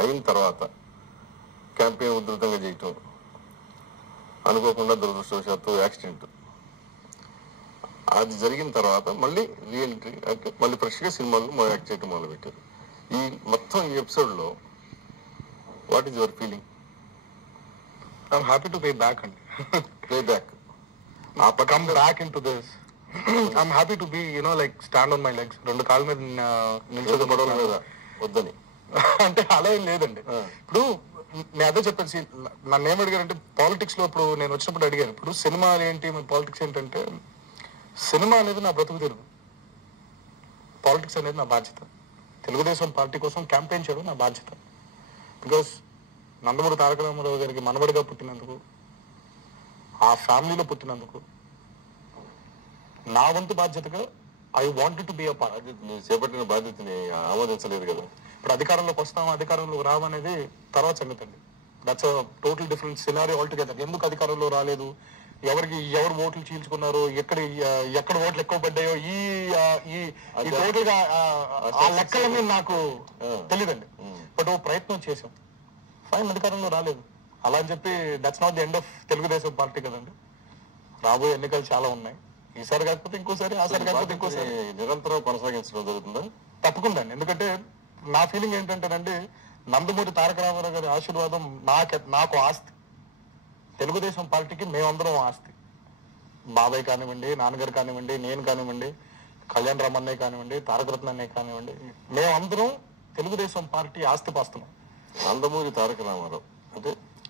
అయిన తర్వాత క్యాంపెయిన్ ఉధృతంగా చేయటం, అనుకోకుండా దురదృష్టవశాత్తు యాక్సిడెంట్, అది జరిగిన తర్వాత మళ్ళీ రీఎంట్రీ అంటే మళ్ళీ ఫ్రెష్గా సినిమాలు యాక్ట్ చేయటం మొదలుపెట్టారు. ఈ మొత్తం ఈ ఎపిసోడ్లో what is your feeling? I'm happy to pay back అండి. Play back, come back into this. I'm happy to be like stand on my legs. రెండు కాళ్ళ మీద నిల్చోద గొడవల మీద వద్దని అంటే అలా ఏం లేదండి. ఇప్పుడు నేను అదే చెప్పాను, నన్ను ఏం అడిగారంటే పాలిటిక్స్ లో ఇప్పుడు నేను వచ్చినప్పుడు అడిగాను, ఇప్పుడు సినిమా ఏంటి పాలిటిక్స్ ఏంటంటే, సినిమా అనేది నా బ్రతుకు తెరుగు, పాలిటిక్స్ అనేది నా బాధ్యత. తెలుగుదేశం పార్టీ కోసం క్యాంపెయిన్ చేయడం నా బాధ్యత. బికాస్ నందమూరి తారక రామారావు గారికి మనవడిగా పుట్టినందుకు, ఆ ఫ్యామిలీలో పుట్టినందుకు నా వంతు బాధ్యతగా I wanted to be a part. చేపట్టిన బాధ్యతని ఆమోదించలేదు కదా. ఇప్పుడు అధికారంలోకి వస్తాం, అధికారంలోకి రావనేది తర్వాత సంగతి అండి. That's a total different scenario all together. ఎందుకు అధికారంలో రాలేదు, ఎవరు ఓట్లు చీల్చుకున్నారు, ఎక్కడ ఓట్లు ఎక్కువ పడ్డాయో, ఈ టోటల్ గా ఆ లెక్కలన్నీ నాకు తెలియదండి. బట్ ఓ ప్రయత్నం చేసాం, ఫైన్ అధికారంలో రాలేదు. అలా అని చెప్పి that's not the end of Telugu Desam party కదండి. రాబోయే ఎన్నికలు చాలా ఉన్నాయి. ఈసారి కాకపోతే ఇంకోసారి, ఆసారి కాకపోతే ఇంకోసారి నిరంతరం కొనసాగించడం జరుగుతుందా? తప్పకుండా అండి. ఎందుకంటే నా ఫీలింగ్ ఏంటంటేనండి, నందమూరి తారక రామారావు గారి ఆశీర్వాదం నాకు ఆస్తి, తెలుగుదేశం పార్టీకి మేమందరం ఆస్తి. బాబాయ్ కానివ్వండి, నాన్నగారు కానివ్వండి, నేను కానివ్వండి, కళ్యాణ్ రామ్ అన్నయ్య కానివ్వండి, తారకరత్న అన్నయ్య కానివ్వండి, మేమందరం తెలుగుదేశం పార్టీ ఆస్తి పాస్తున్నాం. నందమూరి తారక రామారావు అంటే